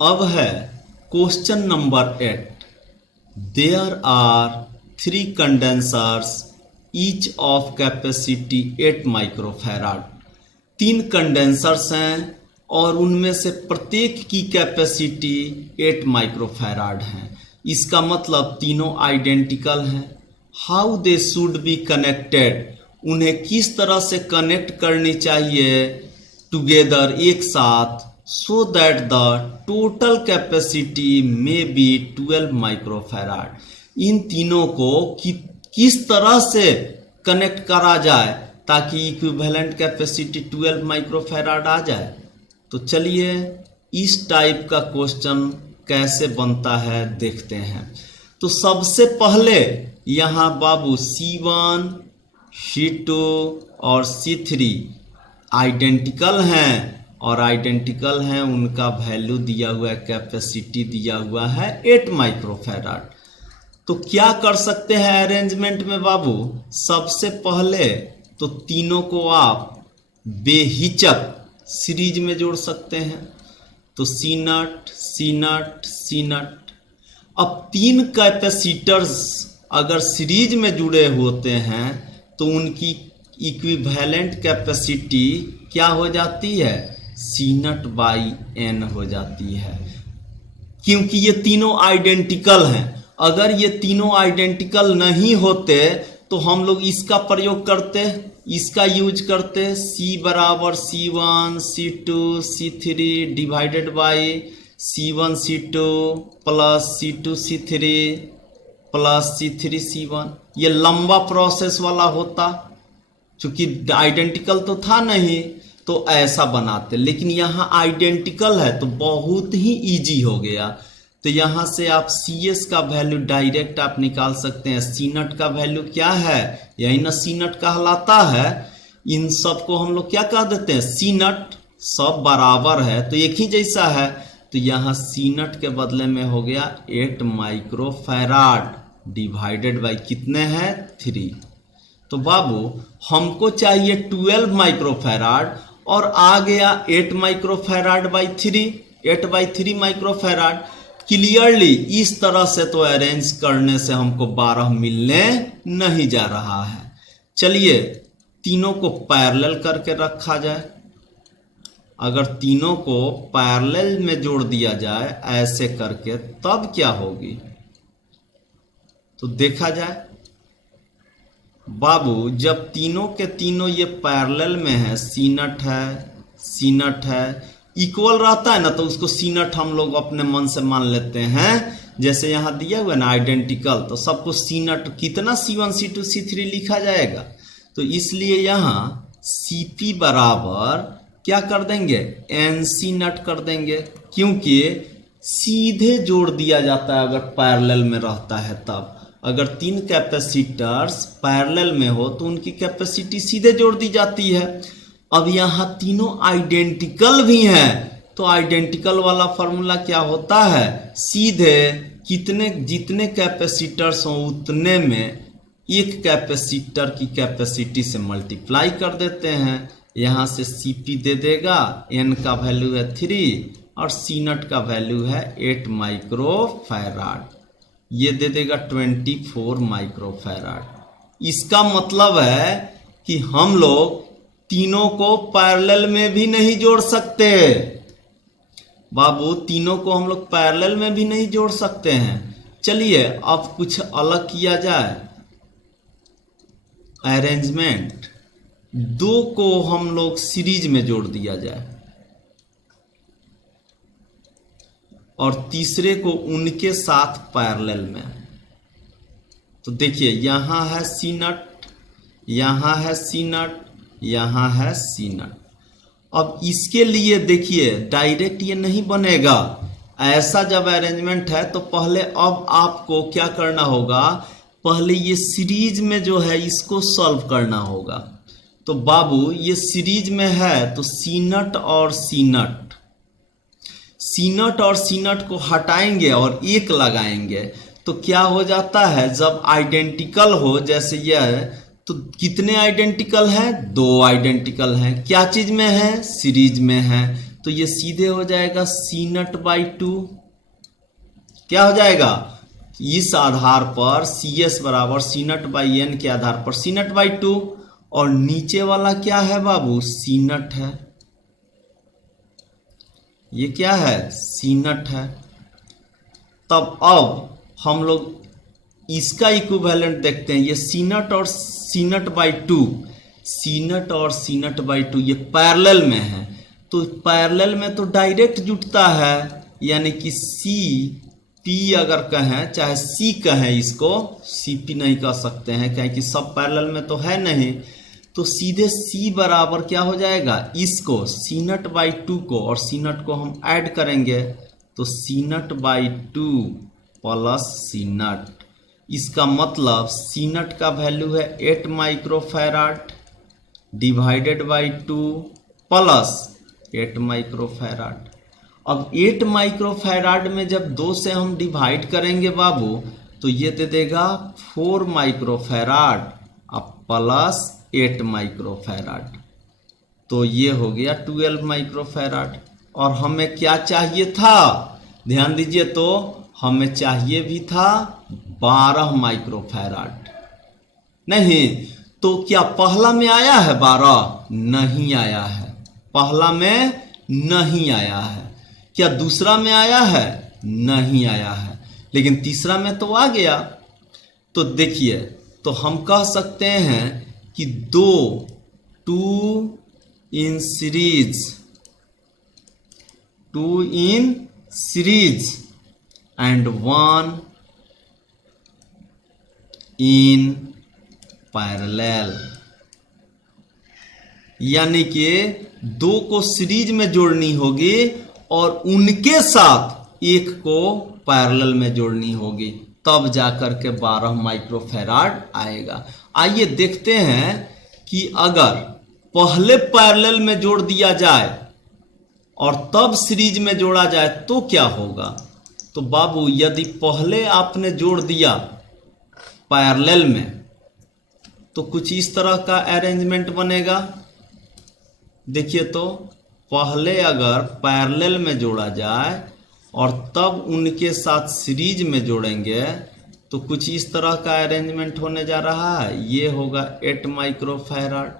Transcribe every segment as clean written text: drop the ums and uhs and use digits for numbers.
अब है question number 8। There are 3 condensers each of capacity 8 microfarad. 3 condensers हैं और उनमें से प्रत्येक की कैपेसिटी 8 माइक्रोफैराड है। इसका मतलब तीनों आइडेंटिकल हैं। How they should be connected, उन्हें किस तरह से कनेक्ट करनी चाहिए टुगेदर, एक साथ, so that the total capacity में बी 12 माइक्रोफैराड। इन तीनों को किस तरह से कनेक्ट करा जाए ताकि इक्विवेलेंट कैपेसिटी 12 माइक्रोफैराड आ जाए। तो चलिए इस टाइप का क्वेश्चन कैसे बनता है देखते हैं। तो सबसे पहले यहाँ बाबू C1, C2 और C3 आइडेंटिकल हैं और आइडेंटिकल हैं, उनका वैल्यू दिया हुआ है, कैपेसिटी दिया हुआ है 8 माइक्रोफैराड। तो क्या कर सकते हैं अरेंजमेंट में बाबू, सबसे पहले तो तीनों को आप बेहिचक सीरीज में जोड़ सकते हैं। तो C नट, C नट, C नट। अब 3 कैपेसिटर्स अगर सीरीज में जुड़े होते हैं तो उनकी इक्विवेलेंट कैपेसिटी क्या हो जाती है, C नट बाई N हो जाती है, क्योंकि ये तीनों आइडेंटिकल हैं। अगर ये तीनों आइडेंटिकल नहीं होते तो हम लोग इसका प्रयोग करते, इसका यूज करते, C बराबर C1 C2 C3 divided by C1 C2 plus C2 C3 plus C3 C1। ये लंबा प्रोसेस वाला होता, चूंकि आइडेंटिकल तो था नहीं तो ऐसा बनाते, लेकिन यहाँ आइडेंटिकल है तो बहुत ही इजी हो गया। तो यहाँ से आप CS का वैल्यू डायरेक्ट आप निकाल सकते हैं। C नट का वैल्यू क्या है, यही ना C नट कहलाता है। इन सब को हम लोग क्या कह देते हैं, C नट, सब बराबर है तो एक ही जैसा है। तो यहाँ C नट के बदले में हो गया 8 माइक्रोफैराड डिवाइडेड बाई कितने हैं, 3। तो बाबू हमको चाहिए 12 माइक्रोफैराड और आ गया 8 microfarad by 3, 8 by 3 microfarad. Clearly इस तरह से तो अरेंज करने से हमको 12 मिलने नहीं जा रहा है। चलिए तीनों को पैरेलल करके रखा जाए। अगर तीनों को पैरेलल में जोड़ दिया जाए ऐसे करके तब क्या होगी, तो देखा जाए बाबू। जब तीनों के तीनों ये पैरेलल में है, C नट है, C नट है, इक्वल रहता है ना, तो उसको C नट हम लोग अपने मन से मान लेते हैं। जैसे यहाँ दिया हुआ है ना आइडेंटिकल, तो सबको C नट कितना C1 C2 C3 लिखा जाएगा। तो इसलिए यहाँ CP बराबर क्या कर देंगे, NC नट कर देंगे, क्योंकि सीधे जोड़ दिया जाता है अगर पैरेलल में रहता है तब। अगर 3 कैपेसिटर्स पैरेलल में हो तो उनकी कैपेसिटी सीधे जोड़ दी जाती है। अब यहाँ तीनों आइडेंटिकल भी हैं तो आइडेंटिकल वाला फॉर्मूला क्या होता है, सीधे कितने जितने कैपेसिटर्स हो उतने में एक कैपेसिटर की कैपेसिटी से मल्टीप्लाई कर देते हैं। यहाँ से CP दे देगा, N का वैल्यू है 3 और C नट का वैल्यू है 8 माइक्रोफैराड, ये दे देगा 24 माइक्रोफैराड। इसका मतलब है कि हम लोग तीनों को पैरेलल में भी नहीं जोड़ सकते बाबू, तीनों को हम लोग पैरेलल में भी नहीं जोड़ सकते हैं। चलिए अब कुछ अलग किया जाए अरेंजमेंट। 2 को हम लोग सीरीज में जोड़ दिया जाए और तीसरे को उनके साथ पैरेलल में। तो देखिए यहाँ है C नट, यहाँ है C नट, यहाँ है C नट। अब इसके लिए देखिए डायरेक्ट ये नहीं बनेगा, ऐसा जब अरेंजमेंट है तो पहले अब आपको क्या करना होगा, पहले ये सीरीज में जो है इसको सॉल्व करना होगा। तो बाबू ये सीरीज में है तो C नट और C नट, C नट और C नट को हटाएंगे और 1 लगाएंगे तो क्या हो जाता है, जब आइडेंटिकल हो जैसे यह, तो कितने आइडेंटिकल हैं, 2 आइडेंटिकल हैं। क्या चीज में है, सीरीज में है। तो तो ये सीधे हो जाएगा सी नट बाई टू। क्या हो जाएगा, इस आधार पर सी एस बराबर सी नट बाई एन के आधार पर सी नट बाई टू, और नीचे वाला क्या है बाबू, सी नट है। ये क्या है, सी नट है। तब अब हम लोग इसका इक्विवेलेंट देखते हैं। ये सी नट और सी नट बाई टू, सी नट और सी नट बाई टू ये पैरेलल में है, तो पैरेलल में तो डायरेक्ट जुटता है, यानी कि सी पी अगर कहें, चाहे सी कहें, इसको सी पी नहीं कह सकते हैं क्योंकि सब पैरेलल में तो है नहीं, तो सीधे सी बराबर क्या हो जाएगा, इसको सी नट बाई टू को और सी नट को हम ऐड करेंगे तो सी नट बाई टू प्लस सी नट। इसका मतलब सी नट का वैल्यू है 8 microfarad divided by 2 plus 8 microfarad. अब 8 माइक्रोफैराड में जब 2 से हम डिवाइड करेंगे बाबू तो ये दे देगा 4 माइक्रोफैराड अब प्लस 8 माइक्रोफैराड, तो ये हो गया 12 माइक्रोफैराड। और हमें क्या चाहिए था, ध्यान दीजिए, तो हमें चाहिए भी था 12 माइक्रोफैराड। नहीं तो क्या पहला में आया है 12? नहीं आया है, पहला में नहीं आया है। क्या दूसरा में आया है? नहीं आया है, लेकिन तीसरा में तो आ गया। तो देखिए, तो हम कह सकते हैं कि 2 in series and 1 in parallel, यानी कि 2 को सीरीज में जोड़नी होगी और उनके साथ एक को पैरेलल में जोड़नी होगी, तब जाकर के 12 माइक्रोफैराड आएगा। आइए देखते हैं कि अगर पहले पैरेलल में जोड़ दिया जाए और तब सीरीज में जोड़ा जाए तो क्या होगा। तो बाबू यदि पहले आपने जोड़ दिया पैरेलल में तो कुछ इस तरह का अरेंजमेंट बनेगा। देखिए, तो पहले अगर पैरेलल में जोड़ा जाए और तब उनके साथ सीरीज में जोड़ेंगे तो कुछ इस तरह का अरेंजमेंट होने जा रहा है। ये होगा 8 माइक्रोफैराड,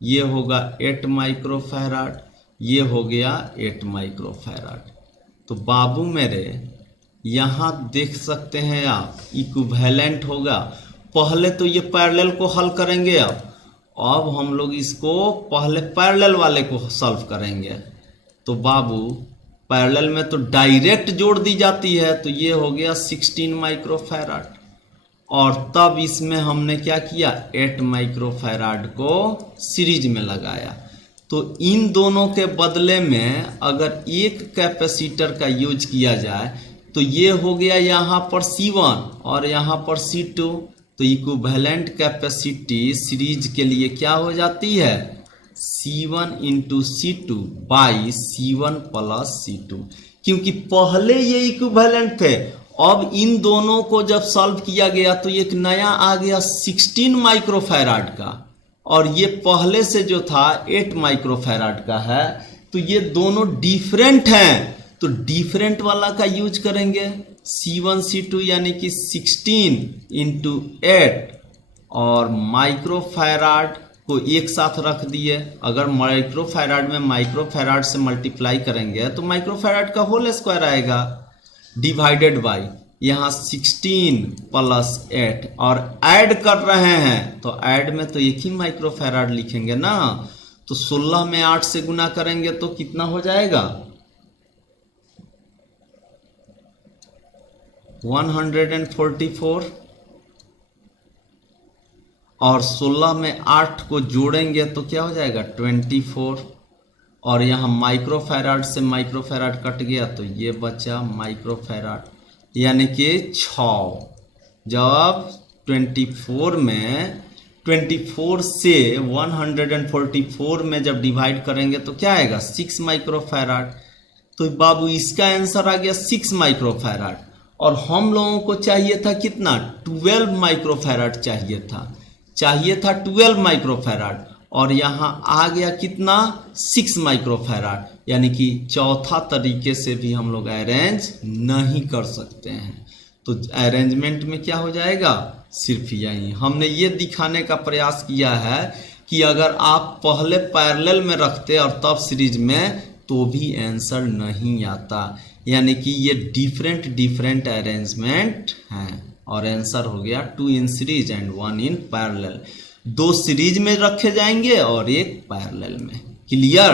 ये होगा 8 माइक्रोफैराड, ये हो गया 8 माइक्रोफैराड। तो बाबू मेरे यहाँ देख सकते हैं आप, इक्विवेलेंट होगा। पहले तो ये पैरेलल को हल करेंगे, अब हम लोग इसको पहले पैरेलल वाले को सॉल्व करेंगे। तो बाबू पैरेलल में तो डायरेक्ट जोड़ दी जाती है, तो ये हो गया 16 माइक्रोफैराड, और तब इसमें हमने क्या किया, 8 माइक्रोफैराड को सीरीज में लगाया। तो इन दोनों के बदले में अगर एक कैपेसिटर का यूज किया जाए तो ये हो गया यहाँ पर C1 और यहाँ पर C2, तो इक्विवेलेंट कैपेसिटी सीरीज के लिए क्या हो जाती है, C1 into C2 by C1 plus C2, क्योंकि पहले ये इक्विवेलेंट थे। अब इन दोनों को जब सॉल्व किया गया तो एक नया आ गया 16 माइक्रोफैराड का, और ये पहले से जो था 8 माइक्रोफैराड का है, तो ये दोनों डिफरेंट हैं, तो डिफरेंट वाला का यूज करेंगे। C1 C2 यानी कि 16 इंटू 8 और माइक्रोफैराड को एक साथ रख दिए। अगर माइक्रोफैराड में माइक्रोफैराड से मल्टीप्लाई करेंगे तो माइक्रोफैराड का होल स्क्वायर आएगा, डिवाइडेड बाई यहाँ 16 प्लस 8, और ऐड कर रहे हैं तो ऐड में तो एक ही माइक्रोफैराड लिखेंगे ना। तो 16 में 8 से गुना करेंगे तो कितना हो जाएगा, 144, और 16 में 8 को जोड़ेंगे तो क्या हो जाएगा 24, और यहाँ माइक्रोफैराड से माइक्रोफैराड कट गया तो ये बचा माइक्रोफैराड, यानी कि 6। जब 24 में 24 से 144 में जब डिवाइड करेंगे तो क्या आएगा 6 माइक्रोफैराड। तो बाबू इसका आंसर आ गया 6 माइक्रोफैराड, और हम लोगों को चाहिए था कितना, 12 माइक्रोफैराड चाहिए था 12 माइक्रोफैराड, और यहाँ आ गया कितना 6 माइक्रोफैराड, यानी कि चौथा तरीके से भी हम लोग अरेंज नहीं कर सकते हैं। तो अरेंजमेंट में क्या हो जाएगा, सिर्फ यही हमने ये दिखाने का प्रयास किया है कि अगर आप पहले पैरेलल में रखते और तब सीरीज में तो भी आंसर नहीं आता, यानी कि ये डिफरेंट अरेंजमेंट हैं और आंसर हो गया 2 in series and 1 in parallel. 2 series में रखे जाएंगे और एक पैरेलल में। क्लियर।